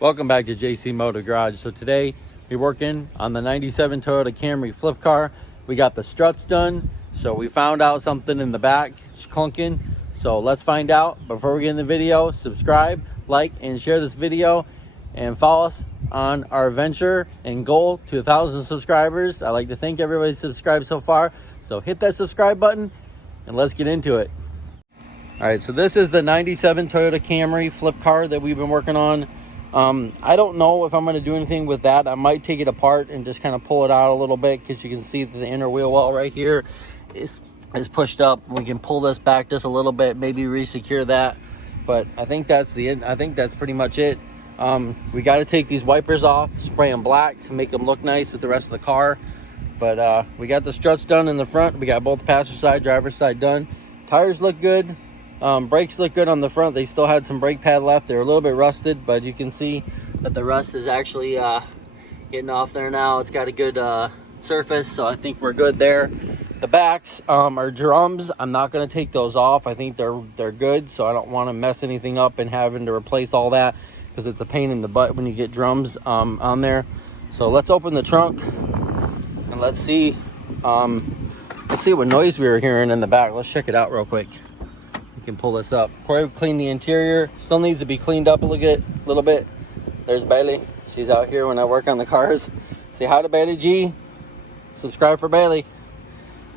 Welcome back to JC Motor Garage. So today we're working on the 97 Toyota Camry Flip car. We got the struts done. So we found out something in the back, it's clunking. So let's find out. Before we get in the video, subscribe, like, and share this video, and follow us on our venture and goal to 1,000 subscribers. I'd like to thank everybody subscribed so far. So hit that subscribe button and let's get into it. All right, so this is the 97 Toyota Camry Flip car that we've been working on. I don't know if I'm going to do anything with that. I might take it apart and just kind of pull it out a little bit, because you can see that the inner wheel well right here is pushed up. We can pull this back just a little bit, maybe re-secure that, but I think that's pretty much it. We got to take these wipers off, spray them black to make them look nice with the rest of the car. But we got the struts done in the front. We got both passenger side, driver's side done. Tires look good. Brakes look good on the front. They still had some brake pad left. They're a little bit rusted, but you can see that the rust is actually getting off there now. It's got a good surface, so I think we're good there. The backs are drums. I'm not going to take those off. I think they're good, so I don't want to mess anything up and having to replace all that, because it's a pain in the butt when you get drums on there. So let's open the trunk and let's see what noise we were hearing in the back. Let's check it out real quick. Can pull this up. Probably clean the interior. Still needs to be cleaned up a little bit. There's Bailey. She's out here when I work on the cars. Say hi to Bailey G. Subscribe for Bailey.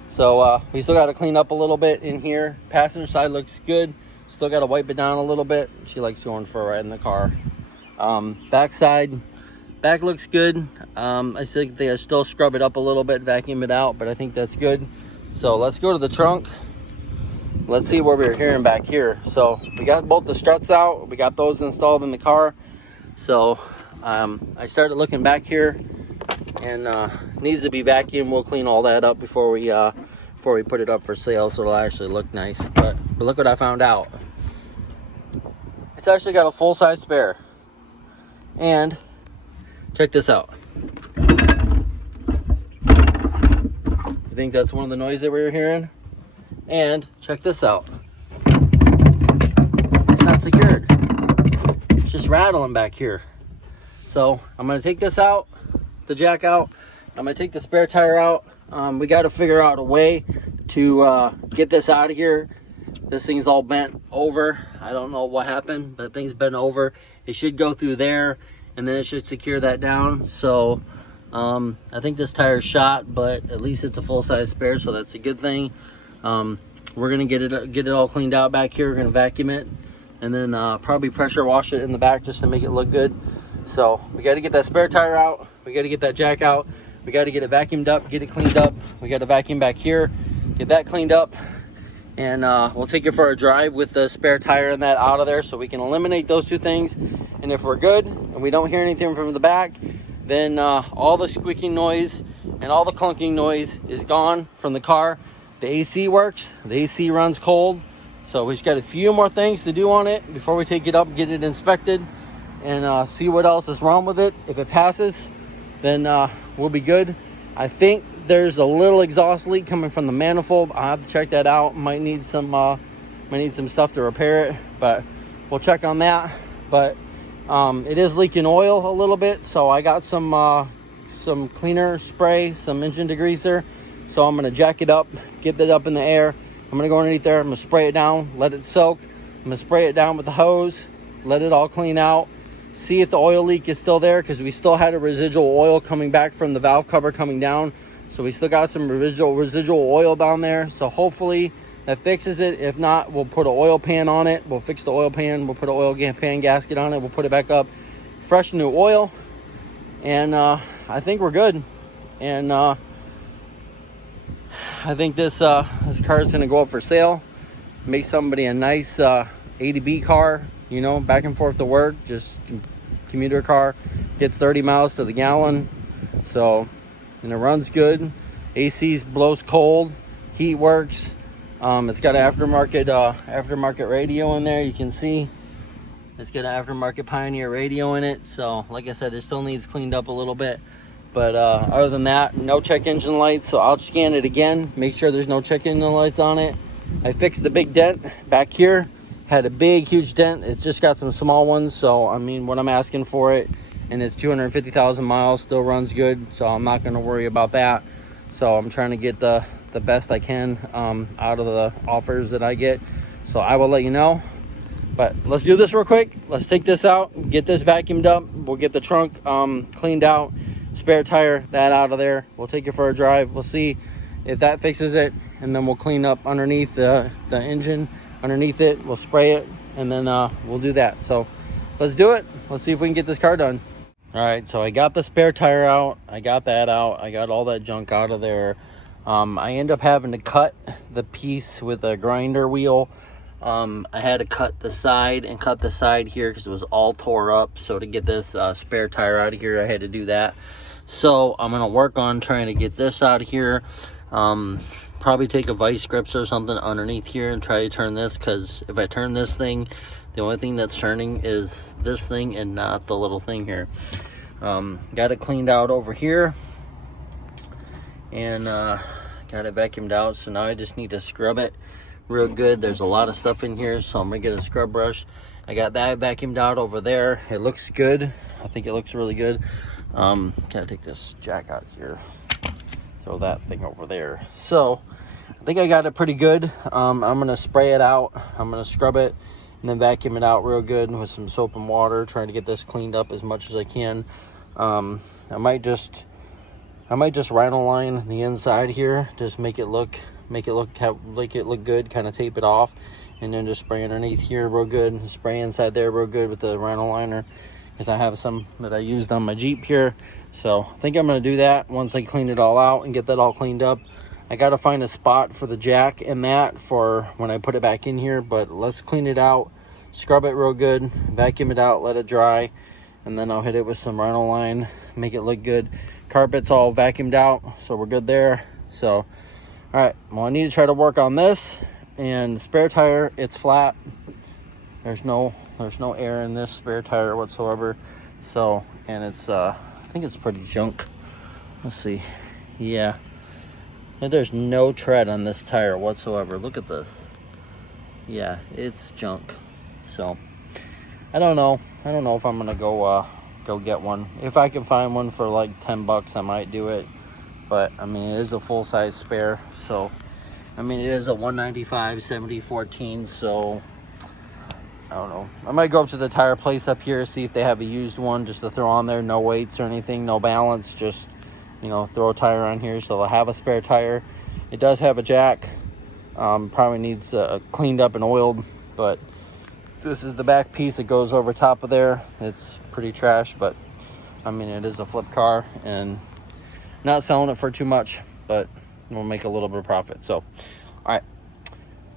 So we still got to clean up a little bit in here. Passenger side looks good. Still got to wipe it down a little bit. She likes going for a ride in the car. Back looks good. I think they still scrub it up a little bit, vacuum it out, but I think that's good. So let's go to the trunk. Let's see what we're hearing back here. So we got both the struts out. We got those installed in the car. So I started looking back here, and needs to be vacuumed. We'll clean all that up before we put it up for sale, so it'll actually look nice. But look what I found out. It's actually got a full-size spare. And check this out. You think that's one of the noise that we were hearing? And check this out. It's not secured. It's just rattling back here. So I'm going to take this out, the jack out. I'm going to take the spare tire out. We got to figure out a way to get this out of here. This thing's all bent over. I don't know what happened, but the thing's bent over. It should go through there, and then it should secure that down. So I think this tire's shot, but at least it's a full-size spare, so that's a good thing. We're gonna get it all cleaned out back here. We're gonna vacuum it, and then probably pressure wash it in the back just to make it look good. So we got to get that spare tire out. We got to get that jack out. We got to get it vacuumed up, get it cleaned up. We got to vacuum back here, get that cleaned up, and we'll take it for a drive with the spare tire and that out of there, so we can eliminate those two things. And if we're good and we don't hear anything from the back, then all the squeaking noise and all the clunking noise is gone from the car. The AC works. The AC runs cold. So we just got a few more things to do on it before we take it up, get it inspected, and see what else is wrong with it. If it passes, then we'll be good. I think there's a little exhaust leak coming from the manifold. I'll have to check that out. Might need some stuff to repair it, but we'll check on that. But it is leaking oil a little bit, so I got some cleaner spray, some engine degreaser. So I'm gonna jack it up, get that up in the air. I'm gonna go underneath there, I'm gonna spray it down, let it soak. I'm gonna spray it down with the hose, let it all clean out, see if the oil leak is still there, because we still had a residual oil coming back from the valve cover coming down. So we still got some residual oil down there. So hopefully that fixes it. If not, we'll put an oil pan on it. We'll fix the oil pan, we'll put an oil pan gasket on it, we'll put it back up, fresh new oil, and I think we're good. And I think this car is going to go up for sale. Make somebody a nice A to B car, you know, back and forth to work, just commuter car. Gets 30 miles to the gallon, so, and it runs good. AC blows cold, heat works. It's got an aftermarket radio in there. You can see it's got an aftermarket Pioneer radio in it. So like I said, it still needs cleaned up a little bit. But other than that, no check engine lights, so I'll scan it again, make sure there's no check engine lights on it. I fixed the big dent back here. had a big huge dent. It's just got some small ones, so I mean, what I'm asking for it, and it's 250,000 miles, still runs good, so I'm not going to worry about that. So I'm trying to get the best I can out of the offers that I get, so I will let you know. But let's do this real quick. Let's take this out, get this vacuumed up. We'll get the trunk cleaned out, spare tire, that out of there. We'll take it for a drive. We'll see if that fixes it, and then we'll clean up underneath the engine, underneath it. We'll spray it, and then we'll do that. So let's do it. Let's see if we can get this car done. All right, so I got the spare tire out. I got that out. I got all that junk out of there. I end up having to cut the piece with a grinder wheel. I had to cut the side and cut the side here because it was all tore up. So to get this spare tire out of here, I had to do that. So I'm going to work on trying to get this out of here. Probably take a vice grips or something underneath here and try to turn this, because if I turn this thing, the only thing that's turning is this thing and not the little thing here. Got it cleaned out over here, and got it vacuumed out. So now I just need to scrub it real good. There's a lot of stuff in here, so I'm gonna get a scrub brush. I got that vacuumed out over there. It looks good. I think it looks really good. Gotta take this jack out of here, throw that thing over there. So I think I got it pretty good. I'm gonna spray it out, I'm gonna scrub it, and then vacuum it out real good with some soap and water, trying to get this cleaned up as much as I can. I might just rhino line the inside here, just make it look good, kind of tape it off, and then just spray underneath here real good, spray inside there real good with the rhino liner, because I have some that I used on my Jeep here. So I think I'm going to do that once I clean it all out and get that all cleaned up. I got to find a spot for the jack and that for when I put it back in here, but let's clean it out, scrub it real good, vacuum it out, let it dry, and then I'll hit it with some rhino line, make it look good. Carpet's all vacuumed out, so we're good there. So all right, well, I need to try to work on this. And the spare tire, it's flat. There's no air in this spare tire whatsoever. So, and it's I think it's pretty junk. Let's see. Yeah, and there's no tread on this tire whatsoever. Look at this. Yeah, it's junk. So I don't know if I'm gonna go get one. If I can find one for like 10 bucks, I might do it. But I mean, it is a full-size spare, so I mean, it is a 195 7014. So I don't know, I might go up to the tire place up here, see if they have a used one just to throw on there. No weights or anything, no balance, just, you know, throw a tire on here. So they'll have a spare tire. It does have a jack, probably needs cleaned up and oiled, but this is the back piece that goes over top of there. It's pretty trash, but I mean, it is a flip car, and not selling it for too much, but we'll make a little bit of profit. So all right,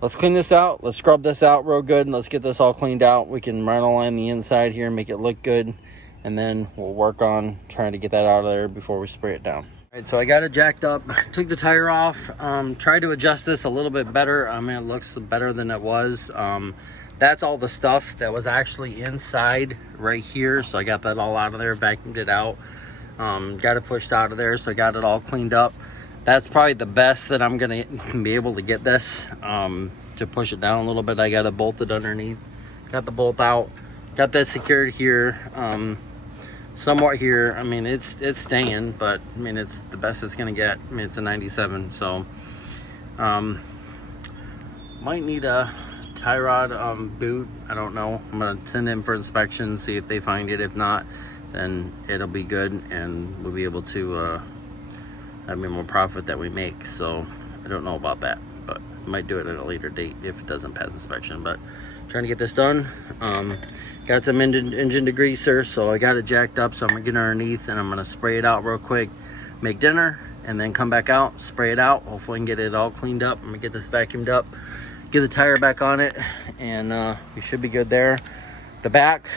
let's clean this out, let's scrub this out real good, and let's get this all cleaned out. We can rhino line the inside here and make it look good, and then we'll work on trying to get that out of there before we spray it down. All right, so I got it jacked up, took the tire off, tried to adjust this a little bit better. I mean, it looks better than it was. That's all the stuff that was actually inside right here, so I got that all out of there, vacuumed it out. Got it pushed out of there, so I got it all cleaned up. That's probably the best that I'm gonna be able to get this, to push it down a little bit. I got it bolted underneath, got the bolt out, got that secured here, somewhat here. I mean, it's staying, but I mean, it's the best it's gonna get. I mean, it's a 97, so might need a tie rod boot. I don't know. I'm gonna send in for inspection, see if they find it. If not, then it'll be good, and we'll be able to have more profit that we make. So I don't know about that, but I might do it at a later date if it doesn't pass inspection. But trying to get this done. Got some engine degreaser, so I got it jacked up, so I'm gonna get underneath and I'm gonna spray it out real quick, make dinner, and then come back out, spray it out. Hopefully I can get it all cleaned up. I'm gonna get this vacuumed up, get the tire back on it, and we should be good there. The back,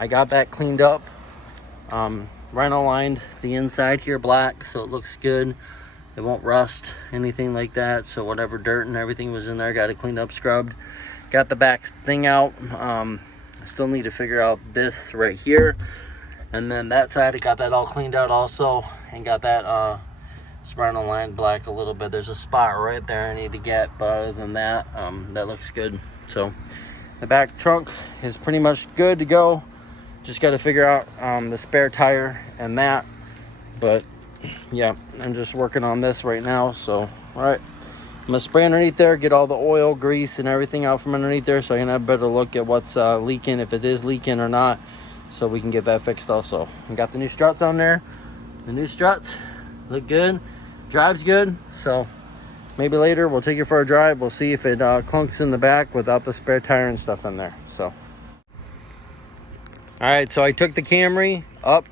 I got that cleaned up. Rhino lined the inside here black, so it looks good. It won't rust, anything like that. So whatever dirt and everything was in there, got it cleaned up, scrubbed. Got the back thing out. I still need to figure out this right here, and then that side, I got that all cleaned out also, and got that Rhino lined black a little bit. There's a spot right there I need to get, but other than that, that looks good. So The back trunk is pretty much good to go. Just got to figure out the spare tire and that. But yeah, I'm just working on this right now. So all right, I'm gonna spray underneath there, get all the oil, grease, and everything out from underneath there, so I can have a better look at what's leaking, if it is leaking or not, so we can get that fixed also. I got the new struts on there. The new struts look good, drives good. So maybe later we'll take it for a drive. We'll see if it clunks in the back without the spare tire and stuff in there. So all right, so I took the Camry up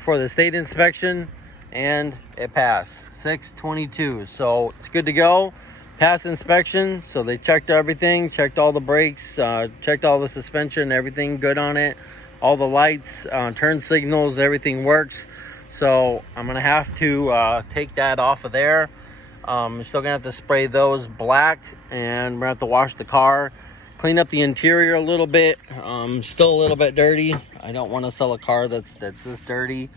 for the state inspection and it passed 622. So it's good to go. Passed inspection. So they checked everything, checked all the brakes, checked all the suspension, everything good on it, all the lights, turn signals, everything works. So I'm gonna have to take that off of there. I'm still gonna have to spray those black, and we're gonna have to wash the car, clean up the interior a little bit. Still a little bit dirty. I don't want to sell a car that's this dirty.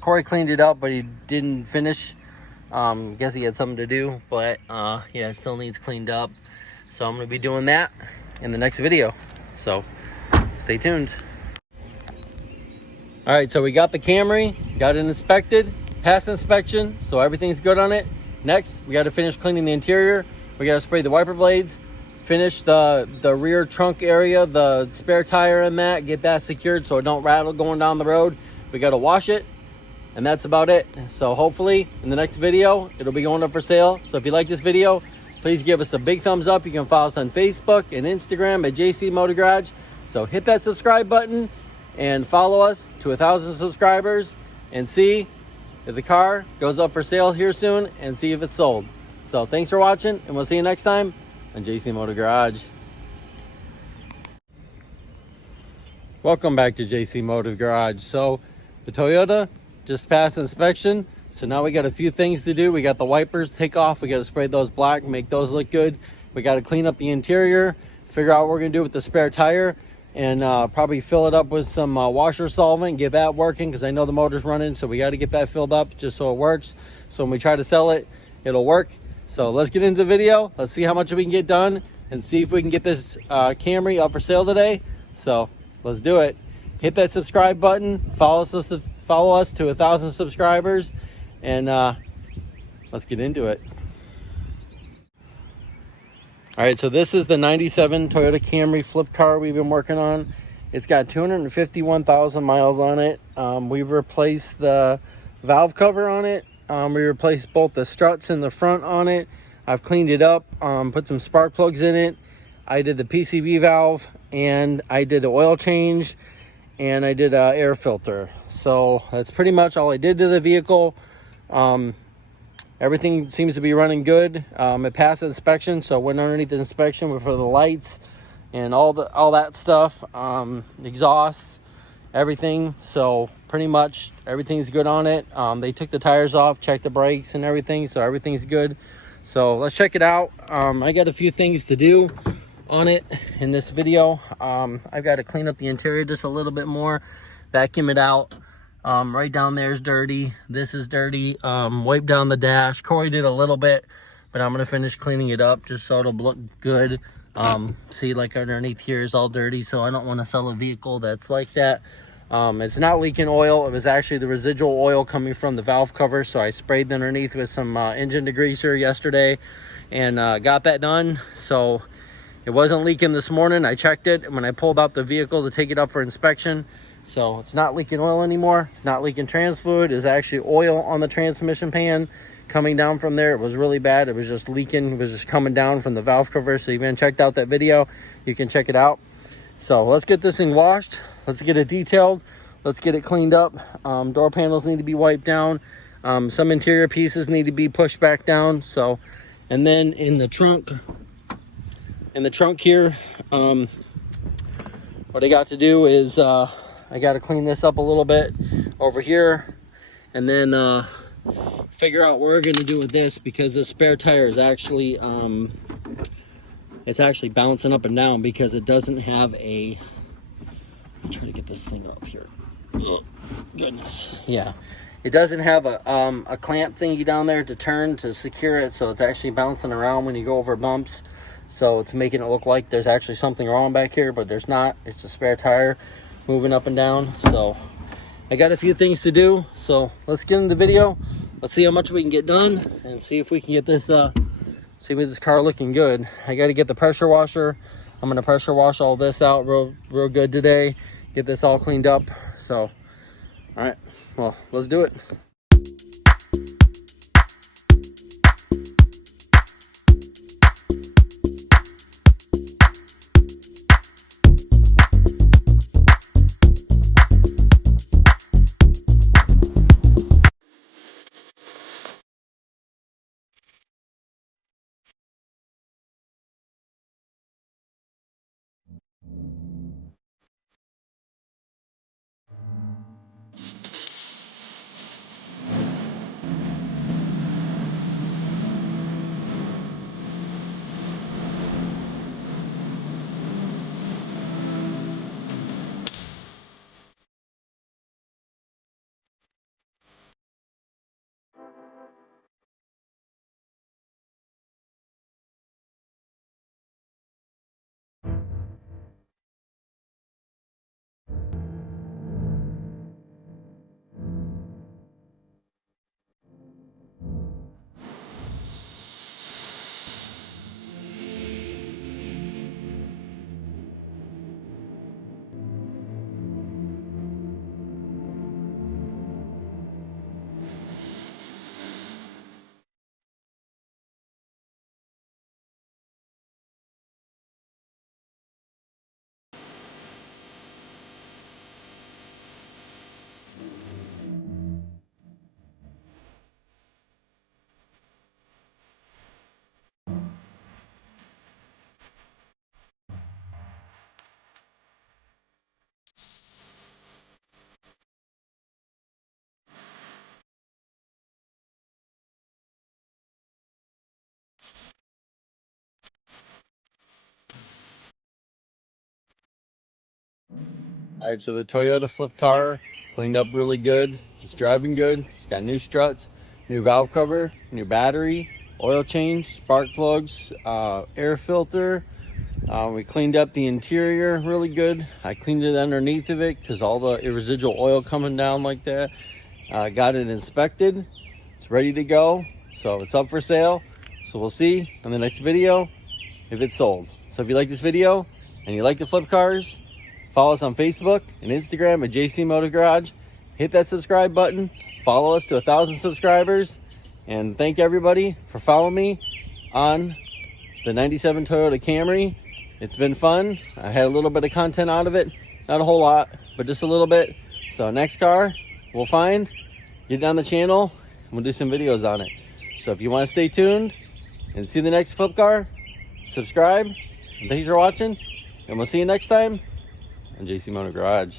Corey cleaned it up, but he didn't finish. Guess he had something to do, but yeah, it still needs cleaned up. So I'm gonna be doing that in the next video. So stay tuned. All right, so we got the Camry, got it inspected, passed inspection, so everything's good on it. Next, we got to finish cleaning the interior. We got to spray the wiper blades, finish the rear trunk area, the spare tire and that, get that secured so it don't rattle going down the road. We got to wash it, and that's about it. So hopefully in the next video, it'll be going up for sale. So if you like this video, please give us a big thumbs up. You can follow us on Facebook and Instagram at JC Motor Garage. So hit that subscribe button and follow us to 1,000 subscribers and see if the car goes up for sale here soon and see if it's sold. So thanks for watching, and we'll see you next time on JC Motor Garage. Welcome back to JC Motor Garage. So the Toyota just passed inspection. So now we got a few things to do. We got the wipers take off. We got to spray those black, make those look good. We got to clean up the interior, figure out what we're gonna do with the spare tire, and probably fill it up with some washer solvent, get that working, because I know the motor's running, so we got to get that filled up just so it works. So when we try to sell it, it'll work. So let's get into the video. Let's see how much we can get done and see if we can get this Camry up for sale today. So let's do it. Hit that subscribe button, follow us to 1,000 subscribers, and let's get into it. All right, so this is the 97 Toyota Camry Flip car we've been working on. It's got 251,000 miles on it. We've replaced the valve cover on it. We replaced both the struts in the front on it. I've cleaned it up, put some spark plugs in it. I did the PCV valve, and I did an oil change, and I did an air filter. So that's pretty much all I did to the vehicle. Everything seems to be running good. It passed inspection, so it went underneath the inspection for the lights and all that stuff, exhaust, everything. So pretty much everything's good on it. They took the tires off, checked the brakes and everything, so everything's good. So let's check it out. I got a few things to do on it in this video. I've got to clean up the interior just a little bit more, vacuum it out. Right down there is dirty. This is dirty. Wipe down the dash. Corey did a little bit, but I'm gonna finish cleaning it up just so it'll look good. See, like underneath here is all dirty, so I don't want to sell a vehicle that's like that. It's not leaking oil. It was actually the residual oil coming from the valve cover, so I sprayed underneath with some engine degreaser yesterday and got that done. So it wasn't leaking this morning. I checked it when I pulled out the vehicle to take it up for inspection. So it's not leaking oil anymore. It's not leaking trans fluid. There's actually oil on the transmission pan coming down from there. It was really bad. It was just leaking. It was just coming down from the valve cover. So if you haven't checked out that video, you can check it out. So let's get this thing washed. Let's get it detailed. Let's get it cleaned up. Door panels need to be wiped down. Some interior pieces need to be pushed back down. So, and then in the trunk here, what I got to do is I got to clean this up a little bit over here, and then figure out what we're going to do with this, because the spare tire is actually it's actually bouncing up and down because it doesn't have a, I'm trying to get this thing up here. Oh goodness. Yeah, it doesn't have a clamp thingy down there to turn to secure it, so it's actually bouncing around when you go over bumps. So it's making it look like there's actually something wrong back here, but there's not. It's a spare tire moving up and down. So I got a few things to do, so let's get in the video. Let's see how much we can get done and see if we can get this see with this car looking good. I got to get the pressure washer. I'm going to pressure wash all this out real good today, get this all cleaned up. So all right, well, let's do it. All right, so the Toyota Flip car cleaned up really good. It's driving good. It's got new struts, new valve cover, new battery, oil change, spark plugs, air filter. We cleaned up the interior really good. I cleaned it underneath of it because all the residual oil coming down like that. Got it inspected. It's ready to go. So it's up for sale. So we'll see in the next video if it's sold. So if you like this video and you like the flip cars, follow us on Facebook and Instagram at JC Motor Garage. Hit that subscribe button. Follow us to 1,000 subscribers. And thank everybody for following me on the 97 Toyota Camry. It's been fun. I had a little bit of content out of it. Not a whole lot, but just a little bit. So next car we'll find, get down the channel, and we'll do some videos on it. So if you want to stay tuned and see the next flip car, subscribe. And thanks for watching. And we'll see you next time on JC Motor Garage.